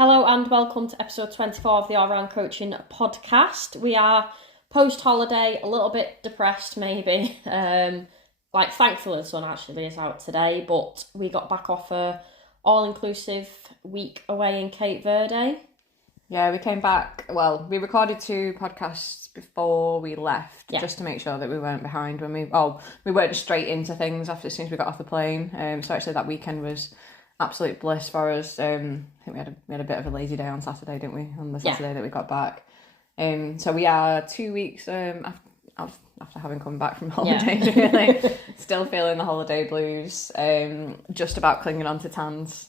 Hello and welcome to episode 24 of the All Round Coaching podcast. We are post-holiday, a little bit depressed maybe. Thankfully the sun actually is out today, but we got back off a all-inclusive week away in Cape Verde. Yeah, we came back, we recorded 2 podcasts before we left, just to make sure that we weren't behind when we weren't straight into things as soon as we got off the plane. So actually that weekend was absolute bliss for us. I think we had a bit of a lazy day on Saturday, didn't we? On the Saturday that we got back. So we are 2 weeks after having come back from holidays, really. Still feeling the holiday blues. Just about clinging on to tans.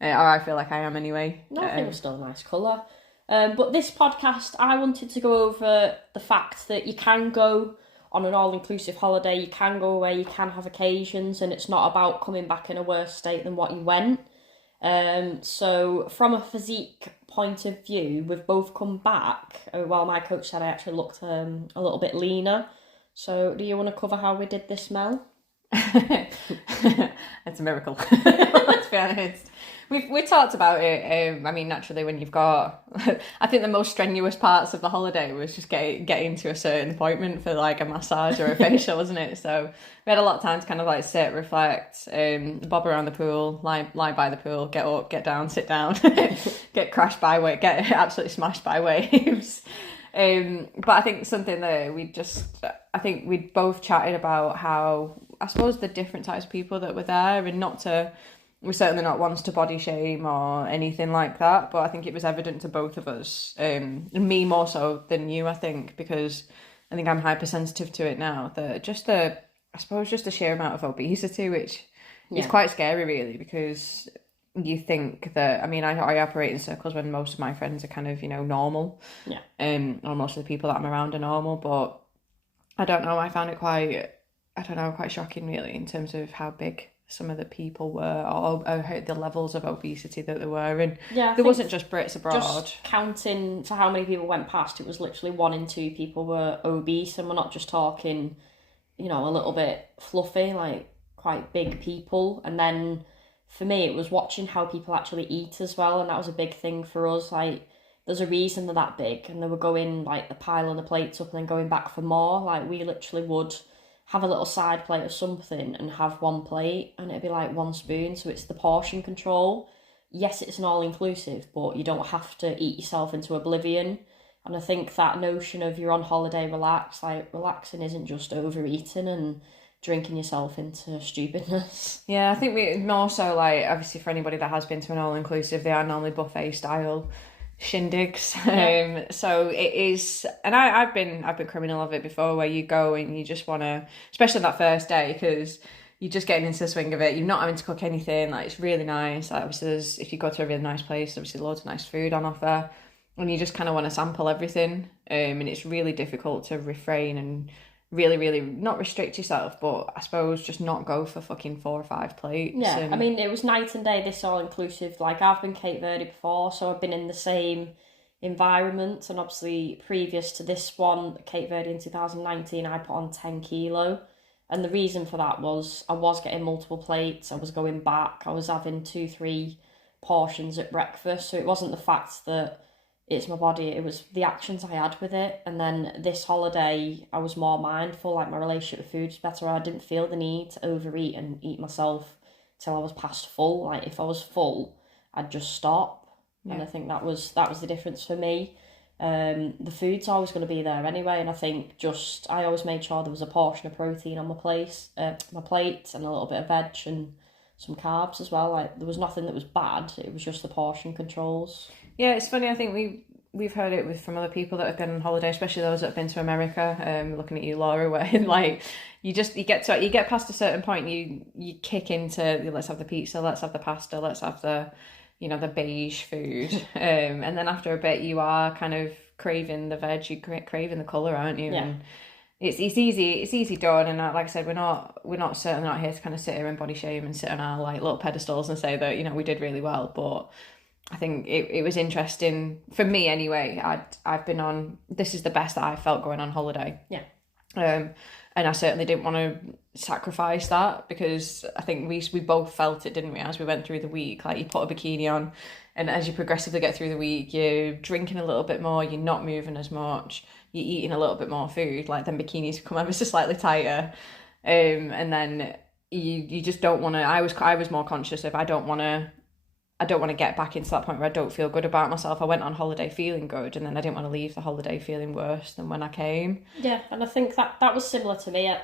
Or I feel like I am anyway. No, I think it's still a nice colour. But this podcast, I wanted to go over the fact that you can go on an all-inclusive holiday, you can go away, you can have occasions, and it's not about coming back in a worse state than what you went. So from a physique point of view, we've both come back. Well, my coach said I actually looked a little bit leaner. So do you want to cover how we did this, Mel? It's a miracle. Let's be honest. We talked about it. Naturally, when you've got, I think the most strenuous parts of the holiday was just getting to a certain appointment for like a massage or a facial, wasn't it? So we had a lot of time to kind of like sit, reflect, bob around the pool, lie by the pool, get up, get down, sit down, get crashed by waves, get absolutely smashed by waves. But I think something that we both chatted about how, I suppose, the different types of people that were there, and we're certainly not ones to body shame or anything like that, but I think it was evident to both of us, me more so than you, I think, because I think I'm hypersensitive to it now, that just the sheer amount of obesity, which is quite scary really, because you think that, I operate in circles when most of my friends are kind of, normal. Yeah. Or most of the people that I'm around are normal, but I don't know, I found it quite shocking really, in terms of how big some of the people were, or the levels of obesity that there were. And there wasn't just Brits abroad. Just counting for how many people went past, it was literally 1 in 2 people were obese, and we're not just talking, a little bit fluffy, like quite big people. And then for me, it was watching how people actually eat as well, and that was a big thing for us. Like, there's a reason they're that big, and they were going, like, the piling the plates up and then going back for more. Like, we literally would have a little side plate of something and have 1 plate, and it'd be like 1 spoon. So it's the portion control. Yes, it's an all-inclusive, but you don't have to eat yourself into oblivion. And I think that notion of you're on holiday, relaxing isn't just overeating and drinking yourself into stupidness. Yeah, I think we more so, like, obviously for anybody that has been to an all-inclusive, they are normally buffet style shindigs. So it is, and I've been criminal of it before, where you go and you just want to, especially that first day, because you're just getting into the swing of it, you're not having to cook anything, like, it's really nice. Like, obviously if you go to a really nice place, obviously loads of nice food on offer, and you just kind of want to sample everything, and it's really difficult to refrain and really, really not restrict yourself, but I suppose just not go for fucking 4 or 5 plates. Yeah, it was night and day, this all-inclusive. Like, I've been Cape Verde before, so I've been in the same environment, and obviously previous to this one, Cape Verde in 2019, I put on 10 kilo, and the reason for that was I was getting multiple plates, I was going back, I was having 2-3 portions at breakfast, so it wasn't the fact that it's my body, it was the actions I had with it. And then this holiday, I was more mindful, like, my relationship with food was better. I didn't feel the need to overeat and eat myself till I was past full. Like, if I was full, I'd just stop. Yeah. And I think that was the difference for me. The food's always going to be there anyway, and I think I always made sure there was a portion of protein on my plate, and a little bit of veg and some carbs as well. Like, there was nothing that was bad, it was just the portion controls. Yeah, it's funny, I think we've heard it from other people that have been on holiday, especially those that have been to America, looking at you, Laura, where like you get past a certain point, you kick into, let's have the pizza, let's have the pasta, let's have the beige food, and then after a bit you are kind of craving the veg, you're craving the colour, aren't you? Yeah. And it's easy done, and like I said, we're certainly not here to kind of sit here and body shame and sit on our like little pedestals and say that we did really well, but I think it was interesting for me anyway. I've been on, this is the best that I felt going on holiday. Yeah. And I certainly didn't want to sacrifice that, because I think we both felt it, didn't we, as we went through the week. Like, you put a bikini on And as you progressively get through the week, you're drinking a little bit more, you're not moving as much, you're eating a little bit more food, like then bikinis become ever so slightly tighter. And then you just don't want to, I was more conscious of, I don't want to get back into that point where I don't feel good about myself. I went on holiday feeling good, and then I didn't want to leave the holiday feeling worse than when I came. Yeah, and I think that was similar to me.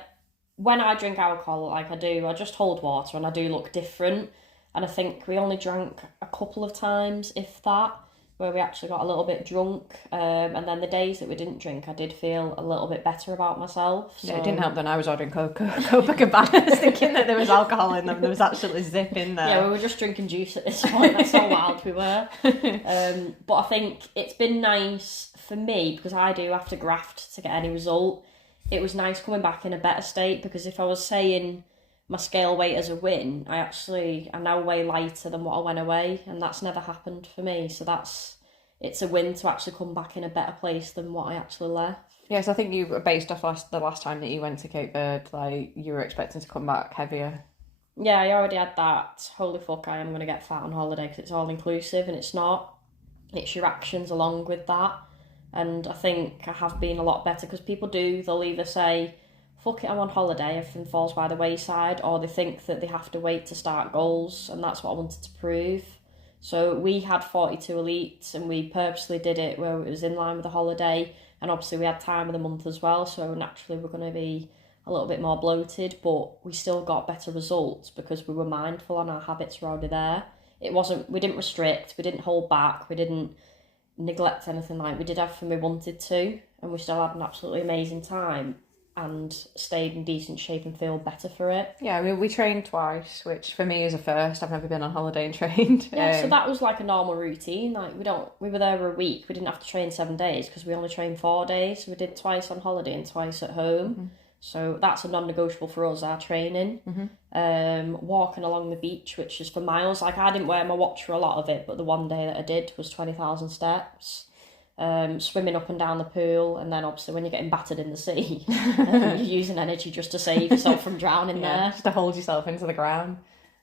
When I drink alcohol, like I do, I just hold water and I do look different. And I think we only drank a couple of times, if that, where we actually got a little bit drunk. And then the days that we didn't drink, I did feel a little bit better about myself. So... Yeah, it didn't help that I was ordering Copacabanas thinking that there was alcohol in them. There was actually zip in there. Yeah, we were just drinking juice at this point. That's how wild we were. But I think it's been nice for me, because I do have to graft to get any result. It was nice coming back in a better state, because if I was saying my scale weight as a win, I now weigh lighter than what I went away, and that's never happened for me. So it's a win to actually come back in a better place than what I actually left. Yes, I think you were based off the last time that you went to Cape Verde, like you were expecting to come back heavier. Yeah, I already had that. Holy fuck, I am going to get fat on holiday, because it's all inclusive, and it's not. It's your actions along with that. And I think I have been a lot better, because they'll either say, fuck it, I'm on holiday, everything falls by the wayside, or they think that they have to wait to start goals, and that's what I wanted to prove. So we had 42 elites, and we purposely did it where it was in line with the holiday, and obviously we had time of the month as well, so naturally we're going to be a little bit more bloated, but we still got better results because we were mindful and our habits were already there. We didn't restrict, we didn't hold back, we didn't neglect anything. Like, we did everything we wanted to, and we still had an absolutely amazing time and stayed in decent shape and feel better for it. Yeah, I mean, we trained twice, which for me is a first. I've never been on holiday and trained. Yeah, so that was like a normal routine. Like, we were there a week. We didn't have to train 7 days because we only trained 4 days. So we did twice on holiday and twice at home. Mm-hmm. So that's a non-negotiable for us, our training. Mm-hmm. Walking along the beach, which is for miles. Like, I didn't wear my watch for a lot of it, but the one day that I did was 20,000 steps. Swimming up and down the pool, and then obviously when you're getting battered in the sea, you're using energy just to save yourself from drowning there. Just to hold yourself into the ground.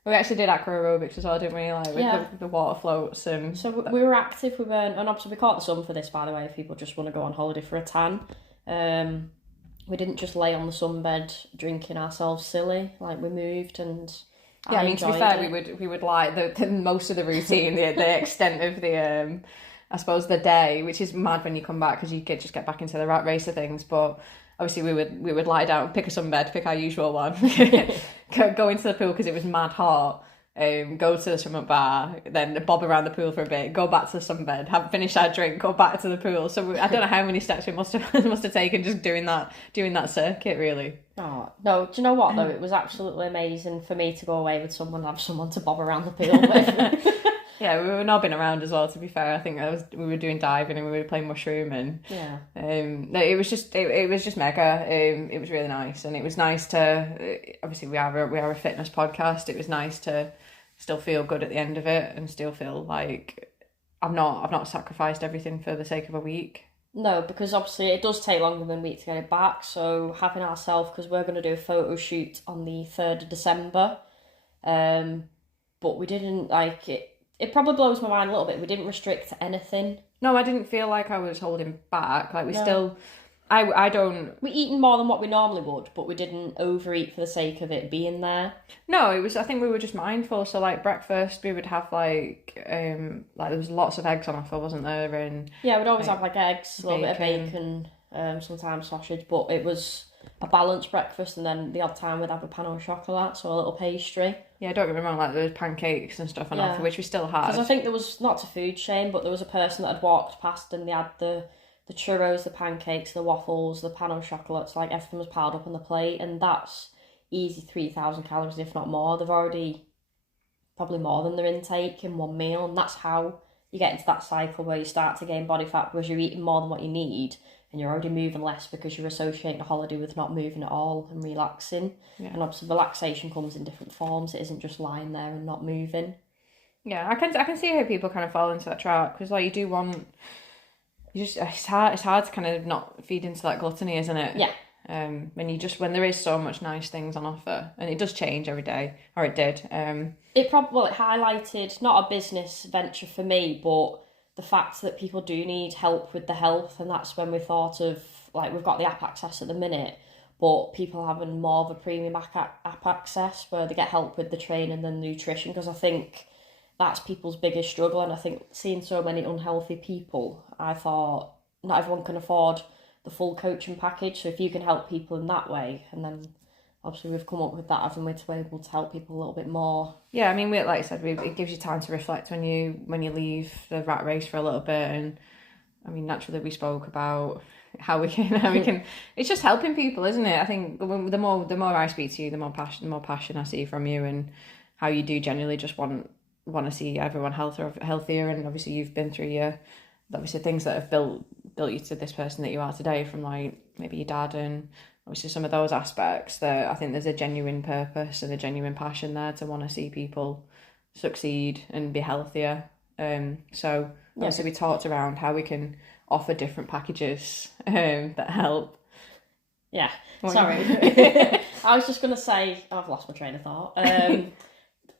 We actually did aqua aerobics as well, didn't we? Like with the water floats and... So we were active, we weren't... And obviously we caught the sun for this, by the way, if people just want to go on holiday for a tan. We didn't just lay on the sunbed drinking ourselves silly. Like, we moved and... Yeah, I mean, to be fair, we would like the most of the routine, the extent of the... I suppose the day, which is mad when you come back because you could just get back into the rat race of things. But obviously we would lie down, pick a sunbed, pick our usual one, go into the pool because it was mad hot, go to the swimming bar, then bob around the pool for a bit, go back to the sunbed, finish our drink, go back to the pool. So I don't know how many steps we must have taken just doing that circuit, really. Oh, no, do you know what though? It was absolutely amazing for me to go away with someone, have someone to bob around the pool with. Yeah, we were knobbing around as well, to be fair. I think we were doing diving and we were playing mushroom, and no, it was just mega. It was really nice, and it was nice to obviously we are a fitness podcast. It was nice to still feel good at the end of it and still feel like I've not sacrificed everything for the sake of a week. No, because obviously it does take longer than a week to get it back. So having ourselves, because we're going to do a photo shoot on the 3rd of December, but we didn't like it. It probably blows my mind a little bit. We didn't restrict anything. No, I didn't feel like I was holding back. Like, we still... I don't... We eaten more than what we normally would, but we didn't overeat for the sake of it being there. No, it was... I think we were just mindful. So, like, breakfast, we would have, like there was lots of eggs on offer, wasn't there? And yeah, we'd always have, like, eggs, a little bit of bacon, sometimes sausage, but it was a balanced breakfast, and then the odd time we'd have a pan au chocolat, so a little pastry. Yeah, don't get me wrong, like there was pancakes and stuff on offer, which we still had. Because I think there was, not to food shame, but there was a person that had walked past and they had the churros, the pancakes, the waffles, the pan au chocolates, like everything was piled up on the plate, and that's easy 3,000 calories, if not more. They've already probably more than their intake in one meal, and that's how you get into that cycle where you start to gain body fat because you're eating more than what you need, and you're already moving less because you're associating a holiday with not moving at all and relaxing. Yeah. And obviously relaxation comes in different forms. It isn't just lying there and not moving. Yeah, I can see how people kind of fall into that trap, because like you do want... it's hard to kind of not feed into that gluttony, isn't it? Yeah. When there is so much nice things on offer, and it does change every day, or it did. It highlighted not a business venture for me, but the fact that people do need help with the health, and that's when we thought of, like, we've got the app access at the minute, but people having more of a premium app access where they get help with the training and nutrition, because I think that's people's biggest struggle. And I think seeing so many unhealthy people, I thought not everyone can afford the full coaching package. So if you can help people in that way, and then obviously we've come up with that, haven't we, to be able to help people a little bit more. Yeah, I mean, like I said, it gives you time to reflect when you leave the rat race for a little bit. And I mean, naturally we spoke about how we can it's just helping people, isn't it? I think the more I speak to you, the more passion I see from you, and how you do genuinely just want to see everyone healthier. And obviously you've been through obviously things that have built you to this person that you are today, from like maybe your dad, and obviously some of those aspects, that I think there's a genuine purpose and a genuine passion there to want to see people succeed and be healthier. So obviously we talked around how we can offer different packages that help. Yeah, sorry. I was just going to say, I've lost my train of thought.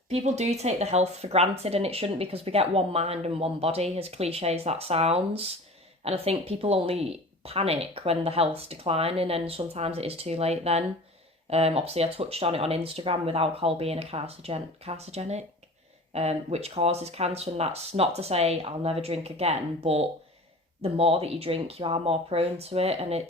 People do take the health for granted, and it shouldn't, because we get one mind and one body, as cliche as that sounds. And I think people only panic when the health's declining, and sometimes it is too late then. Obviously I touched on it on Instagram with alcohol being a carcinogenic, which causes cancer, and that's not to say I'll never drink again, but the more that you drink, you are more prone to it. And it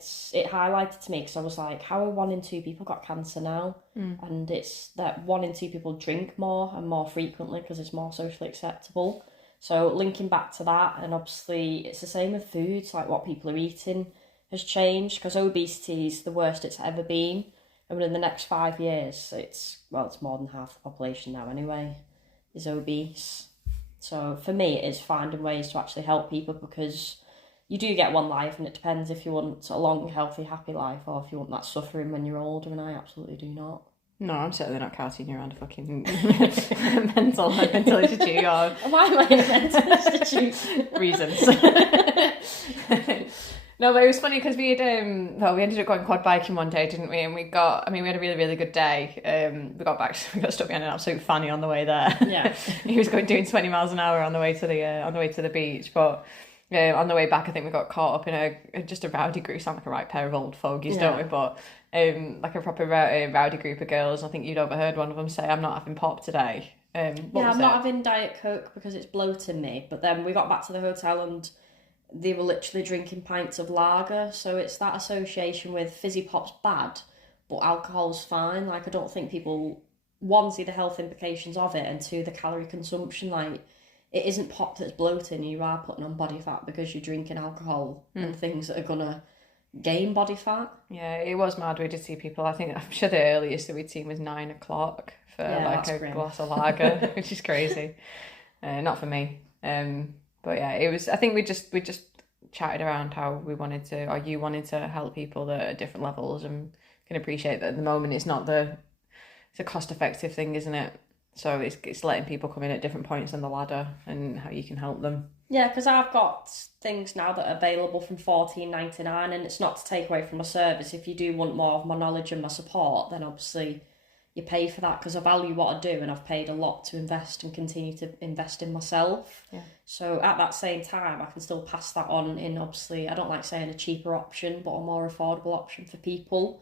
highlighted to me, because I was like, how are 1 in 2 people got cancer now? And it's that 1 in 2 people drink more and more frequently because it's more socially acceptable. So linking back to that, and obviously it's the same with foods, like what people are eating has changed, because obesity is the worst it's ever been. And within the next 5 years, it's more than half the population now anyway, is obese. So for me, it is finding ways to actually help people, because you do get one life, and it depends if you want a long, healthy, happy life, or if you want that suffering when you're older, and I absolutely do not. No, I'm certainly not carting you around a fucking mental institute or... Why am I in a mental institute? Reasons. No, but it was funny because we ended up going quad biking one day, didn't we? And we had a really, really good day. We got stuck behind an absolute fanny on the way there. Yeah. He was doing 20 miles an hour on the way to the beach, but on the way back, I think we got caught up in just a rowdy group. Sound like a right pair of old fogies, don't we? But like a proper rowdy group of girls. I think you'd overheard one of them say, "I'm not having pop today." I'm not having Diet Coke because it's bloating me. But then we got back to the hotel and they were literally drinking pints of lager. So it's that association with fizzy pop's bad, but alcohol's fine. Like, I don't think people, one, see the health implications of it, and two, the calorie consumption. Like, it isn't pop that's bloating. You are putting on body fat because you're drinking alcohol and things that are gonna gain body fat. Yeah, it was mad. We did see people. I'm sure the earliest that we'd seen was 9 o'clock for a glass of lager, which is crazy. Not for me. But yeah, it was. I think we just chatted around how we wanted to, or you wanted to, help people that are at different levels, and can appreciate that at the moment it's a cost effective thing, isn't it? So it's letting people come in at different points on the ladder and how you can help them. Yeah, because I've got things now that are available from $14.99, and it's not to take away from my service. If you do want more of my knowledge and my support, then obviously you pay for that, because I value what I do, and I've paid a lot to invest and continue to invest in myself. Yeah. So at that same time, I can still pass that on in, obviously, I don't like saying a cheaper option, but a more affordable option for people.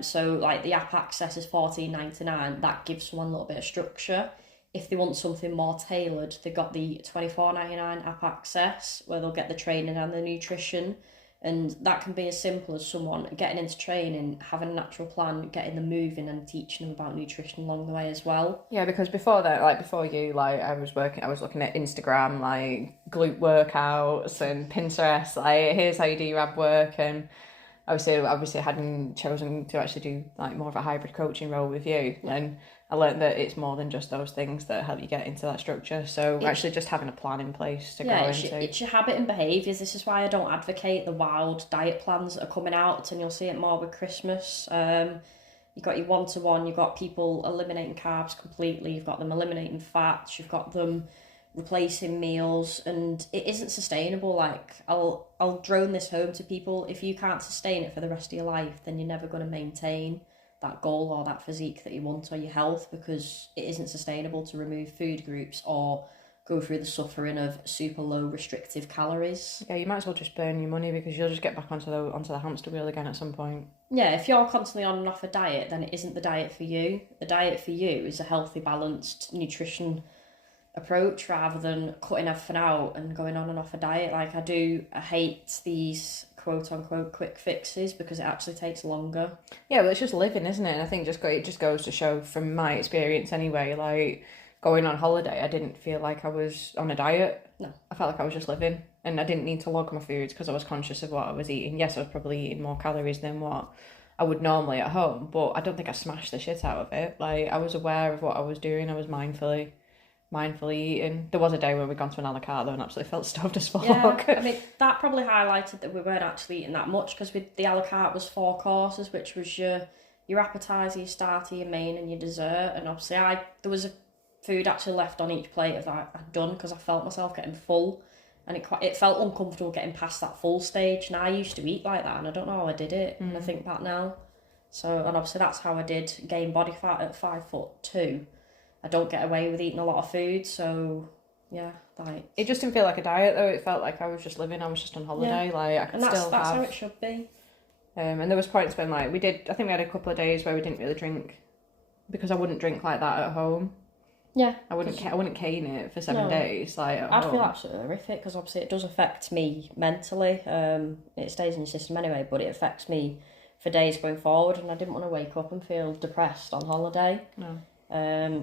So like the app access is $14.99. That gives someone a little bit of structure. If they want something more tailored, they've got the $24.99 app access, where they'll get the training and the nutrition. And that can be as simple as someone getting into training, having a natural plan, getting them moving, and teaching them about nutrition along the way as well. Yeah, because before that, I was looking at Instagram, like glute workouts and Pinterest, like here's how you do your ab work, and obviously I hadn't chosen to actually do like more of a hybrid coaching role with you. And I learned that it's more than just those things that help you get into that structure. So actually just having a plan in place to go into. It's your habit and behaviours. This is why I don't advocate the wild diet plans that are coming out, and you'll see it more with Christmas. You've got your one-to-one, you've got people eliminating carbs completely, you've got them eliminating fats, you've got them replacing meals, and it isn't sustainable. Like, I'll drone this home to people. If you can't sustain it for the rest of your life, then you're never going to maintain that goal or that physique that you want, or your health, because it isn't sustainable to remove food groups or go through the suffering of super low restrictive calories. Yeah, you might as well just burn your money, because you'll just get back onto the hamster wheel again at some point. Yeah, if you're constantly on and off a diet, then it isn't the diet for you. The diet for you is a healthy, balanced nutrition approach, rather than cutting everything out and going on and off a diet. Like, I hate these quote unquote quick fixes, because it actually takes longer. Yeah, well, it's just living, isn't it? And I think it just goes to show, from my experience anyway, like, going on holiday, I didn't feel like I was on a diet. No. I felt like I was just living, and I didn't need to log my foods because I was conscious of what I was eating. Yes, I was probably eating more calories than what I would normally at home, but I don't think I smashed the shit out of it. Like, I was aware of what I was doing. I was mindfully eating. There was a day where we'd gone to an a la carte though and absolutely felt stuffed as fuck. Yeah, I mean, that probably highlighted that we weren't actually eating that much, because the a la carte was 4 courses, which was your appetizer, your starter, your main, and your dessert. And obviously there was a food actually left on each plate of that I'd done, because I felt myself getting full, and it felt uncomfortable getting past that full stage. And I used to eat like that, and I don't know how I did it. And I think back now, so, and obviously that's how I did gain body fat at 5'2". I don't get away with eating a lot of food, so yeah, like, it just didn't feel like a diet though. It felt like I was just living. I was just on holiday. Yeah. Like, I could that's how it should be. And there was points when, like, I think we had a couple of days where we didn't really drink, because I wouldn't drink like that at home. Yeah, I wouldn't cane it for 7 days. Like, I'd feel absolutely horrific, because obviously it does affect me mentally. It stays in your system anyway, but it affects me for days going forward, and I didn't want to wake up and feel depressed on holiday. No.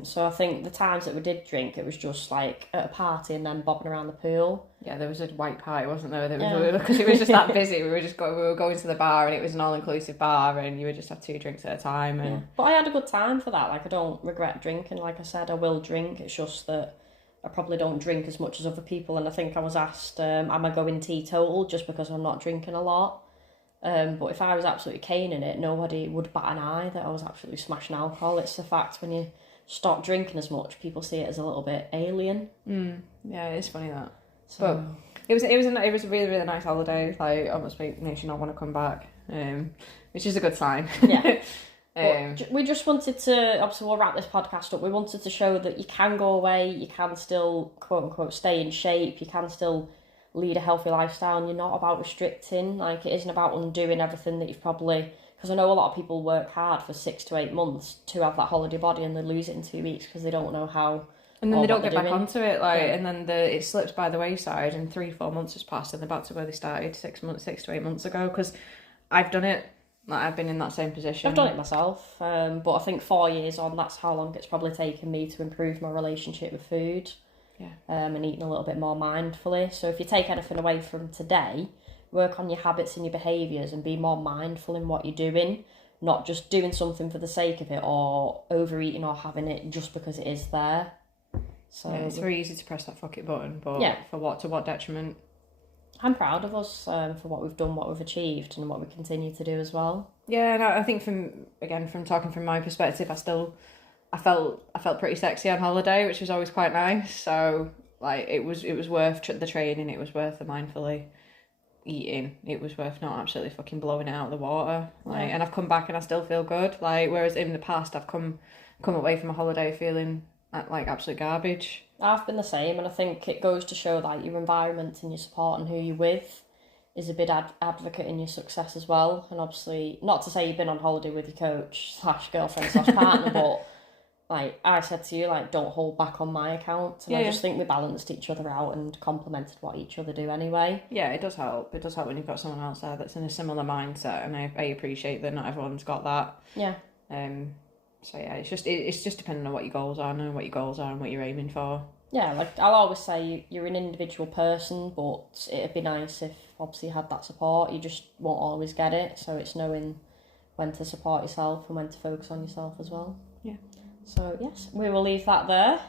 So I think the times that we did drink, it was just like at a party and then bobbing around the pool. Yeah, there was a white pie, wasn't there? Because it was just that busy. We were going to the bar, and it was an all-inclusive bar, and you would just have 2 drinks at a time. And But I had a good time for that. Like, I don't regret drinking. Like I said, I will drink. It's just that I probably don't drink as much as other people. And I think I was asked, am I going teetotal, just because I'm not drinking a lot? But if I was absolutely caning it, nobody would bat an eye that I was absolutely smashing alcohol. It's the fact, when you stop drinking as much, people see it as a little bit alien. Yeah, it's funny that. So, but it was a really, really nice holiday. Like, almost makes you not want to come back, which is a good sign. Yeah. We just wanted to, obviously we'll wrap this podcast up, we wanted to show that you can go away, you can still quote unquote stay in shape, you can still lead a healthy lifestyle, and you're not about restricting. Like, it isn't about undoing everything that you've probably, because I know a lot of people work hard for 6 to 8 months to have that holiday body, and they lose it in 2 weeks because they don't know how, and then they don't get back onto it. Like, yeah. And then it slips by the wayside, and 3-4 months has passed, and they're back to where they started 6 to 8 months ago. Because I've done it. Like, I've been in that same position. I've done it myself, but I think 4 years on, that's how long it's probably taken me to improve my relationship with food. Yeah. And eating a little bit more mindfully. So if you take anything away from today, work on your habits and your behaviours, and be more mindful in what you're doing, not just doing something for the sake of it, or overeating or having it just because it is there. So yeah, it's very easy to press that fuck it button, but to what detriment? I'm proud of us for what we've done, what we've achieved, and what we continue to do as well. Yeah, no, I think from talking from my perspective, I felt pretty sexy on holiday, which was always quite nice. So, like, it was worth the training, it was worth the mindfully eating, it was worth not absolutely fucking blowing it out of the water. Like, and I've come back and I still feel good. Like, whereas in the past I've come away from a holiday feeling like absolute garbage. I've been the same, and I think it goes to show that your environment and your support and who you're with is a big advocate in your success as well. And obviously, not to say you've been on holiday with your coach / girlfriend / partner, but like I said to you, like, don't hold back on my account. And I just think we balanced each other out and complemented what each other do anyway. Yeah, it does help. It does help when you've got someone else there that's in a similar mindset, and I appreciate that not everyone's got that. Yeah. So yeah, it's just depending on what your goals are, knowing what your goals are and what you're aiming for. Yeah, like I'll always say, you're an individual person, but it'd be nice if obviously you had that support. You just won't always get it, so it's knowing when to support yourself and when to focus on yourself as well. Yeah. So yes, we will leave that there.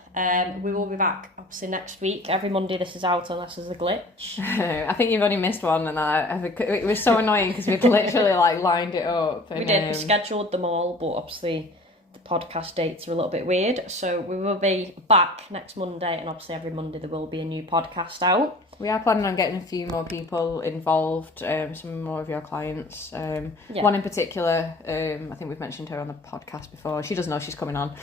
We will be back obviously next week. Every Monday this is out unless there's a glitch. I think you've only missed one, and it was so annoying because we'd literally like lined it up. And, we did. We scheduled them all, but obviously the podcast dates are a little bit weird. So we will be back next Monday, and obviously every Monday there will be a new podcast out. We are planning on getting a few more people involved, some more of your clients. One in particular, I think we've mentioned her on the podcast before. She doesn't know she's coming on.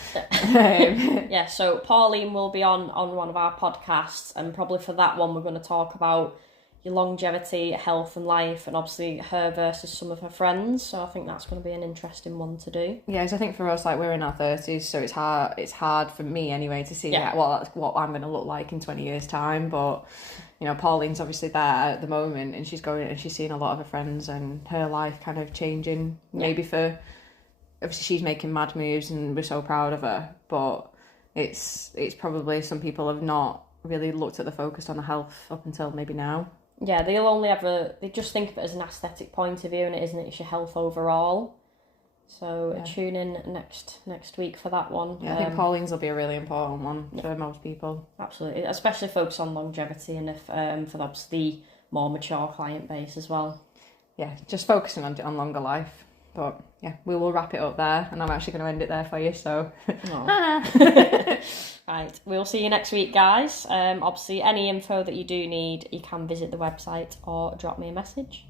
Yeah, so Pauline will be on one of our podcasts, and probably for that one we're going to talk about your longevity, health and life, and obviously her versus some of her friends. So I think that's going to be an interesting one to do. Yeah, so I think for us, like, we're in our 30s, so it's hard for me anyway to see what I'm going to look like in 20 years' time, but... You know, Pauline's obviously there at the moment, and she's seeing a lot of her friends and her life kind of changing. Maybe obviously she's making mad moves, and we're so proud of her. But it's probably some people have not really looked at the focus on the health up until maybe now. Yeah, they just think of it as an aesthetic point of view, and it isn't. It's your health overall. So tune in next week for that one. Yeah, I think Pauline's will be a really important one for most people. Absolutely, especially focus on longevity, and if for obviously more mature client base as well. Yeah, just focusing on longer life. But yeah, we will wrap it up there, and I'm actually going to end it there for you. So, right, we'll see you next week, guys. Obviously, any info that you do need, you can visit the website or drop me a message.